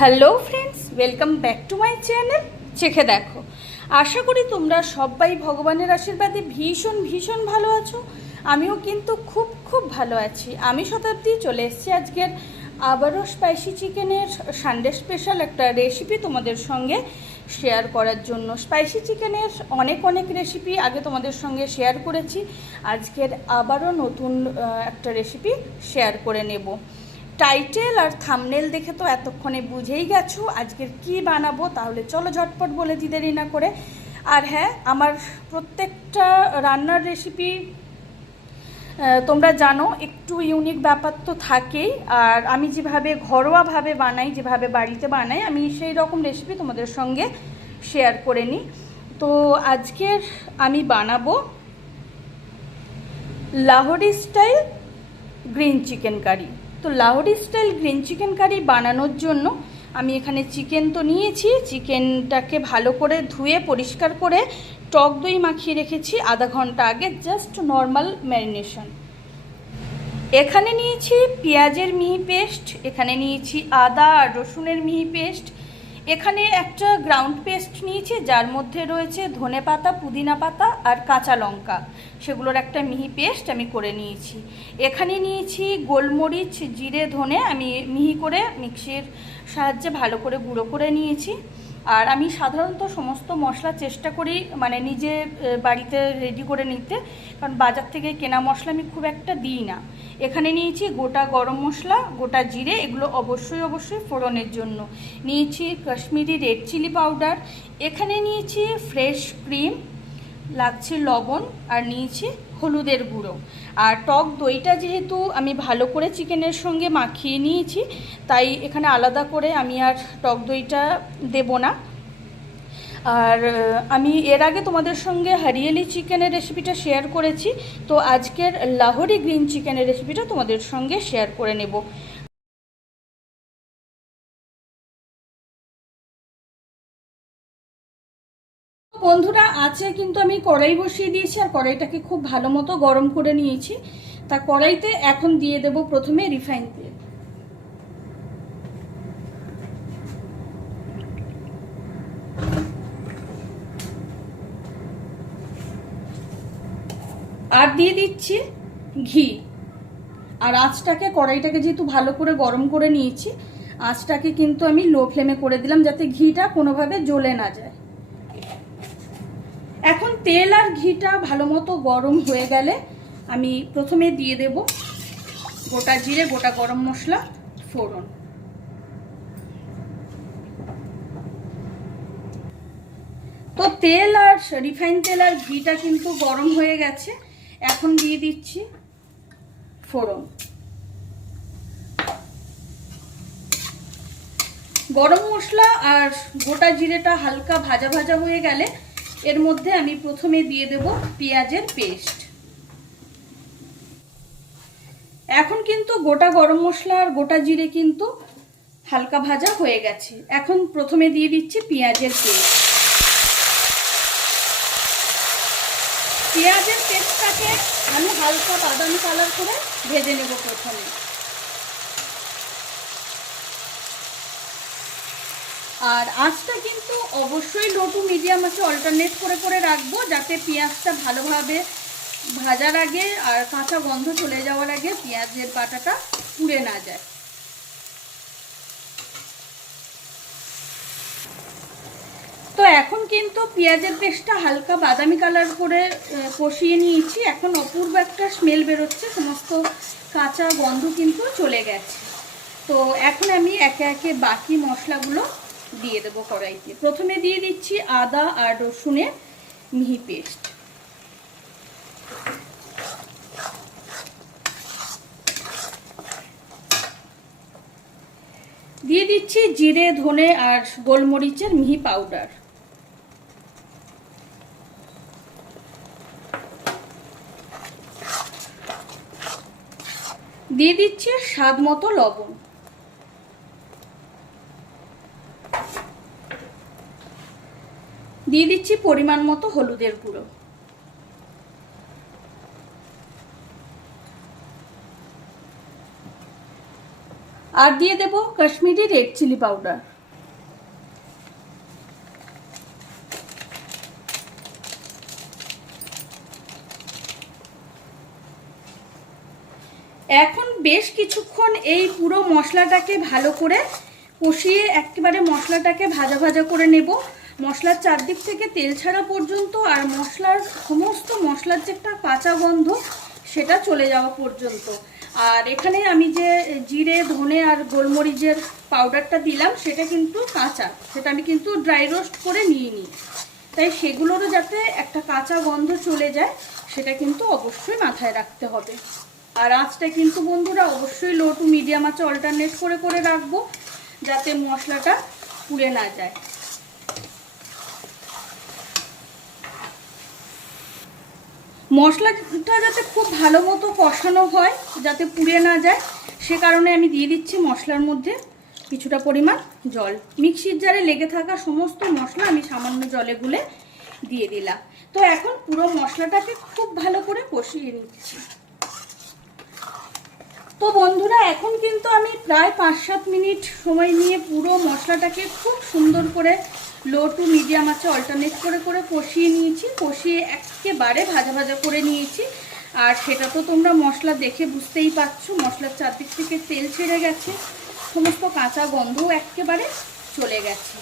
Hello friends, welcome back to my channel চেখে দেখো। আশা করি তোমরা সবাই ভগবানের আশীর্বাদে ভীষণ ভীষণ ভালো আছো। আমিও কিন্তু খুব খুব ভালো আছি। আমি শতাব্দী চলে এসেছি আজকের আবারও স্পাইসি চিকেনের সানডে স্পেশাল একটা রেসিপি তোমাদের সঙ্গে শেয়ার করার জন্য। স্পাইসি চিকেনের অনেক অনেক রেসিপি আগে তোমাদের সঙ্গে শেয়ার করেছি, আজকের আবারও নতুন একটা রেসিপি শেয়ার করে নেব। টাইটেল আর থাম্বনেল দেখে তো এতক্ষণে বুঝেই গেছো আজকের কি বানাবো, তাহলে চলো ঝটপট বলে দিই দেরি না করে। আর হ্যাঁ, আমার প্রত্যেকটা রান্নার রেসিপি তোমরা জানো একটু ইউনিক ব্যাপার তো থাকেই, আর আমি যেভাবে ঘরোয়াভাবে বানাই, যেভাবে বাড়িতে বানাই, আমি সেই রকম রেসিপি তোমাদের সঙ্গে শেয়ার করে নিই। তো আজকের আমি বানাবো Lahori style green chicken curry. তো Lahori style green chicken curry বানানোর জন্য আমি এখানে চিকেন তো নিয়েছি, চিকেনটাকে ভালো করে ধুয়ে পরিষ্কার করে টক দই মাখিয়ে রেখেছি আধা ঘন্টা আগে, জাস্ট নর্মাল ম্যারিনেশন। এখানে নিয়েছি পেঁয়াজের মিহি পেস্ট, এখানে নিয়েছি আদা আর রসুনের মিহি পেস্ট, এখানে একটা গ্রাউন্ড পেস্ট নিয়েছি যার মধ্যে রয়েছে ধনেপাতা, পুদিনা পাতা আর কাঁচা লঙ্কা, সেগুলোর একটা মিহি পেস্ট আমি করে নিয়েছি। এখানে নিয়েছি গোলমরিচ, জিরে, ধনে আমি মিহি করে মিক্সির সাহায্যে ভালো করে গুঁড়ো করে নিয়েছি। আর আমি সাধারণত সমস্ত মশলা চেষ্টা করি মানে নিজে বাড়িতে রেডি করে নিতে, কারণ বাজার থেকে কেনা মশলা আমি খুব একটা দিই না। এখানে নিয়েছি গোটা গরম মশলা, গোটা জিরে, এগুলো অবশ্যই অবশ্যই ফোড়নের জন্য। নিয়েছি কাশ্মীরি রেড চিলি পাউডার, এখানে নিয়েছি ফ্রেশ ক্রিম, লাগছে লবণ, আর নিয়েছি হলুদের গুঁড়ো। আর টক দইটা যেহেতু আমি ভালো করে চিকেনের সঙ্গে মাখিয়ে নিয়েছি, তাই এখানে আলাদা করে আমি আর টক দইটা দেব না। আর আমি এর আগে তোমাদের সঙ্গে হরিয়ালি চিকেনের রেসিপিটা শেয়ার করেছি, তো আজকের লাহোরি গ্রিন চিকেনের রেসিপিটা তোমাদের সঙ্গে শেয়ার করে নেব। বন্ধুরা, আছে কিন্তু আমি কড়াই বসিয়ে দিয়েছি, আর কড়াইটাকে খুব ভালো মতো গরম করে নিয়েছি। তা কড়াইতে এখন দিয়ে দেব প্রথমে রিফাইন তেল। আর দিয়ে দিচ্ছি ঘি। আর আঁচটাকে, কড়াইটাকে যেহেতু ভালো করে গরম করে নিয়েছি, আঁচটাকে কিন্তু আমি লো ফ্লেমে করে দিলাম যাতে ঘিটা কোনোভাবে জ্বলে না যায়। এখন তেল আর ঘিটা ভালো মতো গরম হয়ে গেলে আমি প্রথমে দিয়ে দেব গোটা জিরে, গোটা গরম মশলা, ফোড়ন। তো তেল আর রিফাইন তেল আর ঘিটা কিন্তু গরম হয়ে গেছে, এখন দিয়ে দিচ্ছি ফোড়ন। গরম মশলা আর গোটা জিরেটা হালকা ভাজা ভাজা হয়ে গেলে এর মধ্যে আমি প্রথমে দিয়ে দেব পেঁয়াজের পেস্ট। এখন কিন্তু গোটা গরম মশলা আর গোটা জিরে কিন্তু হালকা ভাজা হয়ে গেছে, এখন প্রথমে দিয়ে দিচ্ছি পেঁয়াজের পেস্ট। পেঁয়াজের পেস্টটাকে আমি হালকা বাদামি কালার করে ভেজে নেব প্রথমে। আর আঁচটা কিন্তু অবশ্যই লো টু মিডিয়াম আছে অল্টারনেট করে করে রাখবো, যাতে পেঁয়াজটা ভালোভাবে ভাজার আগে আর কাঁচা গন্ধ চলে যাওয়ার আগে পেঁয়াজের বাটাটা পুড়ে না যায়। তো এখন কিন্তু পেঁয়াজের পেস্টটা হালকা বাদামি কালার করে কষিয়ে নিয়েছি, এখন অপূর্ব একটা স্মেল বেরোচ্ছে, সমস্ত কাঁচা গন্ধ কিন্তু চলে গেছে। তো এখন আমি একে একে বাকি মশলাগুলো দিয়ে দেবো কড়াইতে। প্রথমে দিয়ে দিচ্ছি আদা আর রসুনের মিহি পেস্ট। দিয়ে দিচ্ছি জিরে, ধনে আর গোলমরিচের মিহি পাউডার। দিয়ে দিচ্ছি স্বাদ মতো লবণ। দিয়ে দিচ্ছি পরিমাণ মতো হলুদের গুঁড়ো। আর দিয়ে দেব কাশ্মীরি রেড চিলি পাউডার। এখন বেশ কিছুক্ষণ এই পুরো মশলাটাকে ভালো করে কষিয়ে একেবারে মশলাটাকে ভাজা ভাজা করে নেব, মশলার চারদিক থেকে তেল ছাড়া পর্যন্ত, আর মশলার সমস্ত মশলার যে একটা কাঁচা গন্ধ সেটা চলে যাওয়া পর্যন্ত। আর এখানে আমি যে জিরে ধনে আর গোলমরিচের পাউডারটা দিলাম সেটা কিন্তু কাঁচা, সেটা আমি কিন্তু ড্রাই রোস্ট করে নিয়ে নিই, তাই সেগুলোরও যাতে একটা কাঁচা গন্ধ চলে যায় সেটা কিন্তু অবশ্যই মাথায় রাখতে হবে। আর আঁচটা কিন্তু বন্ধুরা অবশ্যই লো টু মিডিয়াম আঁচে অল্টারনেট করে করে রাখবো, যাতে মশলাটা পুড়ে না যায়। মশলাটা যাতে খুব ভালো মতো কষানো হয়, যাতে পুড়ে না যায়, সে কারণে আমি দিয়ে দিচ্ছি মশলার মধ্যে কিছুটা পরিমাণ জল। মিক্সির জারে লেগে থাকা সমস্ত মশলা আমি সামান্য জলে গুলে দিয়ে দিলাম। তো এখন পুরো মশলাটাকে খুব ভালো করে কষিয়ে নিচ্ছি। তো বন্ধুরা এখন কিন্তু আমি প্রায় 5-7 মিনিট সময় নিয়ে পুরো মশলাটাকে খুব সুন্দর করে লো টু মিডিয়াম আঁচে অল্টারনেট করে করে কষিয়ে নিয়েছি, কষিয়ে একেবারে ভাজা ভাজা করে নিয়েছি। আর সেটা তো তোমরা মশলা দেখে বুঝতেই পারছো, মশলার চারদিক থেকে তেল ছেড়ে গেছে, সমস্ত কাঁচা গন্ধও একেবারে চলে গেছে।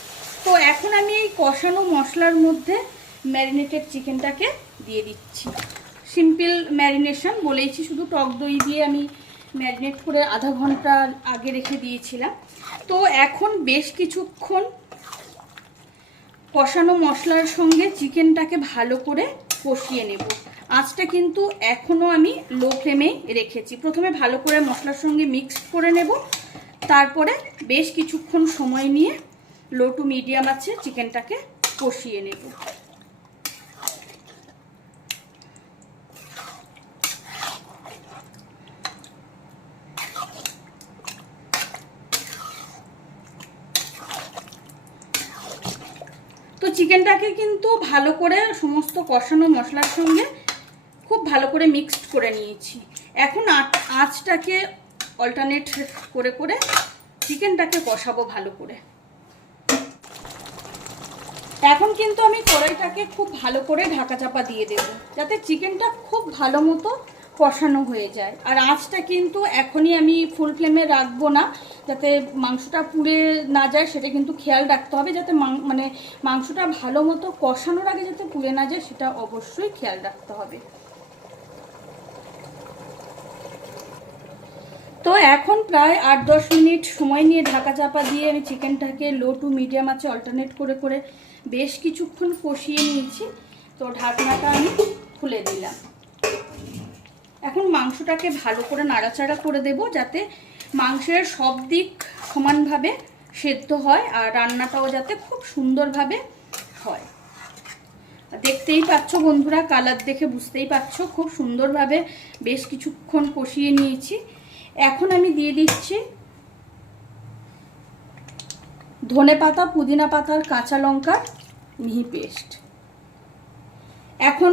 তো এখন আমি এই কষানো মশলার মধ্যে ম্যারিনেটেড চিকেনটাকে দিয়ে দিচ্ছি। সিম্পল ম্যারিনেশন বলেইছি, শুধু টক দই দিয়ে আমি ম্যারিনেট করে আধা ঘন্টা আগে রেখে দিয়েছিলাম। তো এখন বেশ কিছুক্ষণ কষানো মশলার সঙ্গে চিকেনটাকে ভালো করে কষিয়ে নেব। আঁচটা কিন্তু এখনও আমি লো ফ্লেমেই রেখেছি। প্রথমে ভালো করে মশলার সঙ্গে মিক্স করে নেব, তারপরে বেশ কিছুক্ষণ সময় নিয়ে লো টু মিডিয়াম আছে চিকেনটাকে কষিয়ে নেব। তো চিকেনটাকে কিন্তু ভালো করে সমস্ত কষানো মশলার সঙ্গে খুব ভালো করে মিক্সড করে নিয়েছি। এখন আঁচটাকে অল্টারনেট করে করে চিকেনটাকে কষাবো ভালো করে। এখন কিন্তু আমি কড়াইটাকে খুব ভালো করে ঢাকা চাপা দিয়ে দেব, যাতে চিকেনটা খুব ভালো মতো কষানো হয়ে যায়। আর আঁচটা কিন্তু এখনই আমি ফুল ফ্লেমে রাখবো না, যাতে মাংসটা পুড়ে না যায় সেটা কিন্তু খেয়াল রাখতে হবে, যাতে মাংসটা ভালো মতো কষানোর আগে যাতে পুড়ে না যায় সেটা অবশ্যই খেয়াল রাখতে হবে। তো এখন প্রায় 8-10 মিনিট সময় নিয়ে ঢাকা চাপা দিয়ে আমি চিকেনটাকে লো টু মিডিয়াম আঁচে অল্টারনেট করে করে বেশ কিছুক্ষণ কষিয়ে নিয়েছি। তো ঢাকনাটা আমি খুলে দিলাম। এখন মাংসটাকে ভালো করে নাড়াচাড়া করে দেব, যাতে মাংসের সব দিক সমানভাবে সেদ্ধ হয় আর রান্নাটাও যাতে খুব সুন্দরভাবে হয়। দেখতেই পাচ্ছ বন্ধুরা, কালার দেখে বুঝতেই পারছো খুব সুন্দরভাবে বেশ কিছুক্ষণ কষিয়ে নিয়েছি। এখন আমি দিয়ে দিচ্ছি ধনেপাতা, পুদিনা পাতার কাঁচা লঙ্কার মিহি পেস্ট। এখন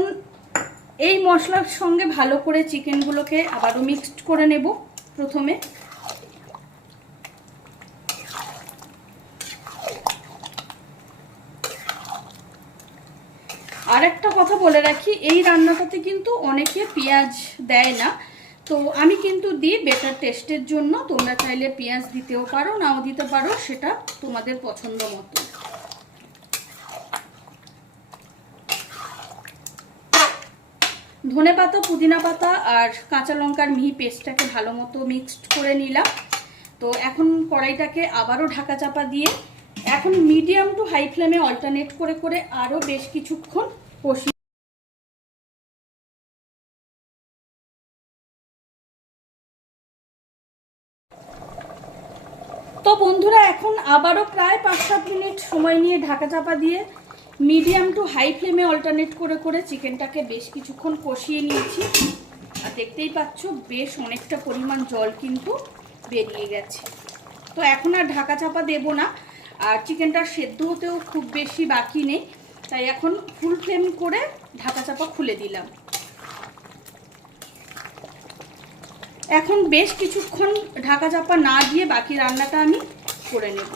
এই মশলার সঙ্গে ভালো করে চিকেনগুলোকে আবারও মিক্সড করে নেব। প্রথমে আর একটা কথা বলে রাখি, এই রান্নাটাতে কিন্তু অনেকে পেঁয়াজ দেয় না, তো আমি কিন্তু দিই বেটার টেস্টের জন্য। তোমরা চাইলে পেঁয়াজ দিতেও পারো, নাও দিতে পারো, সেটা তোমাদের পছন্দ মতো। ধনেপাতা, পুদিনা পাতা আর কাঁচা লঙ্কার মিহি পেস্টটাকে ভালো মতো মিক্সড করে নিলাম। তো এখন কড়াইটাকে আবারও ঢাকা চাপা দিয়ে এখন মিডিয়াম টু হাই ফ্লেমে অল্টারনেট করে করে আরও বেশ কিছুক্ষণ কষিয়ে। তো বন্ধুরা এখন আবারও প্রায় 5-7 মিনিট সময় নিয়ে ঢাকা চাপা দিয়ে মিডিয়াম টু হাই ফ্লেমে অল্টারনেট করে করে চিকেনটাকে বেশ কিছুক্ষণ কষিয়ে নিয়েছি। আর দেখতেই পাচ্ছ বেশ অনেকটা পরিমাণ জল কিন্তু বেরিয়ে গেছে। তো এখন আর ঢাকা চাপা দেব না, আর চিকেনটা সেদ্ধ হতেও খুব বেশি বাকি নেই, তাই এখন ফুল ফ্লেম করে ঢাকা চাপা খুলে দিলাম। এখন বেশ কিছুক্ষণ ঢাকা চাপা না দিয়ে বাকি রান্নাটা আমি করে নেব।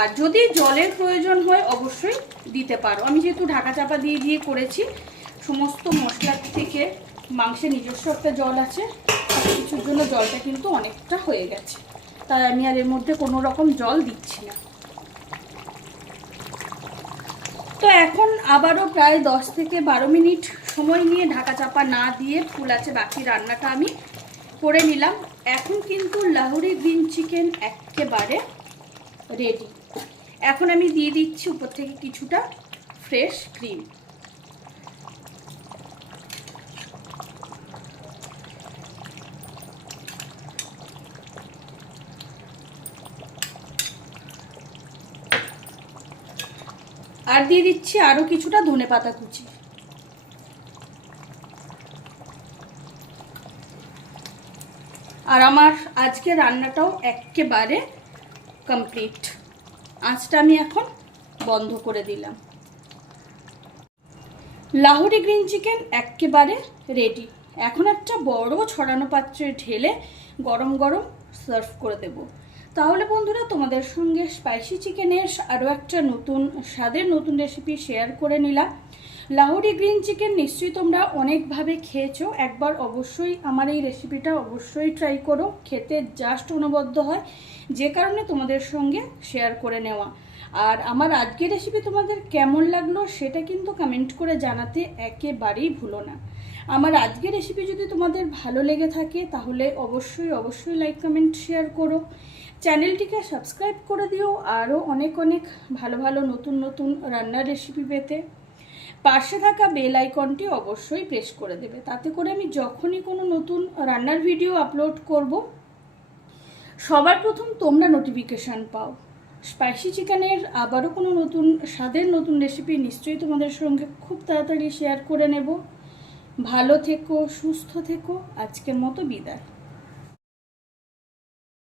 আর যদি জলের প্রয়োজন হয় অবশ্যই দিতে পারো। আমি যেহেতু ঢাকা চাপা দিয়ে দিয়ে করেছি, সমস্ত মশলা থেকে মাংসের নিজস্ব একটা জল আছে, সব কিছুর জন্য জলটা কিন্তু অনেকটা হয়ে গেছে, তাই আমি আর এর মধ্যে কোনো রকম জল দিচ্ছি না। তো এখন আবারও প্রায় 10 থেকে 12 মিনিট সময় নিয়ে ঢাকা চাপা না দিয়ে ফুল আছে বাকি রান্নাটা আমি করে নিলাম। এখন কিন্তু লাহোরি গ্রিন চিকেন একেবারে রেডি। এখন আমি দিয়ে দিচ্ছি উপর থেকে কিছুটা ফ্রেশ ক্রিম। আর দিয়ে দিচ্ছি আরো কিছুটা ধনেপাতা কুচি। আর আমার আজকে রান্নাটাও একেবারে কমপ্লিট। আঁচটা আমি এখন বন্ধ করে দিলাম। লাহোরি গ্রিন চিকেন একেবারে রেডি। এখন একটা বড় ছড়ানো পাত্রে ঢেলে গরম গরম সার্ভ করে দেব। তাহলে বন্ধুরা, তোমাদের সঙ্গে স্পাইসি চিকেনের আরও একটা নতুন স্বাদের নতুন রেসিপি শেয়ার করে নিলাম। লাহোরি গ্রিন চিকেন নিশ্চয়ই তোমরা অনেকভাবে খেয়েছো, একবার অবশ্যই আমার এই রেসিপিটা অবশ্যই ট্রাই করো। খেতে জাস্ট অনবদ্য হয়, যে কারণে তোমাদের সঙ্গে শেয়ার করে নেওয়া। আর আমার আজকের রেসিপি তোমাদের কেমন লাগলো সেটা কিন্তু কমেন্ট করে জানাতে একেবারেই ভুলো না। আমার আজকের রেসিপি যদি তোমাদের ভালো লেগে থাকে তাহলে অবশ্যই অবশ্যই লাইক কমেন্ট শেয়ার করো। চ্যানেলটিকে সাবস্ক্রাইব করে দিও আরও অনেক অনেক ভালো ভালো নতুন নতুন রান্নার রেসিপি পেতে। পাশে থাকা বেল আইকনটি অবশ্যই প্রেস করে দেবে, তাতে করে আমি যখনই কোনো নতুন রান্নার ভিডিও আপলোড করব সবার প্রথম তোমরা নোটিফিকেশান পাও। স্পাইসি চিকেনের আবারও কোনো নতুন স্বাদের নতুন রেসিপি নিশ্চয়ই তোমাদের সঙ্গে খুব তাড়াতাড়ি শেয়ার করে নেব। ভালো থেকো, সুস্থ থেকো, আজকের মতো বিদায়।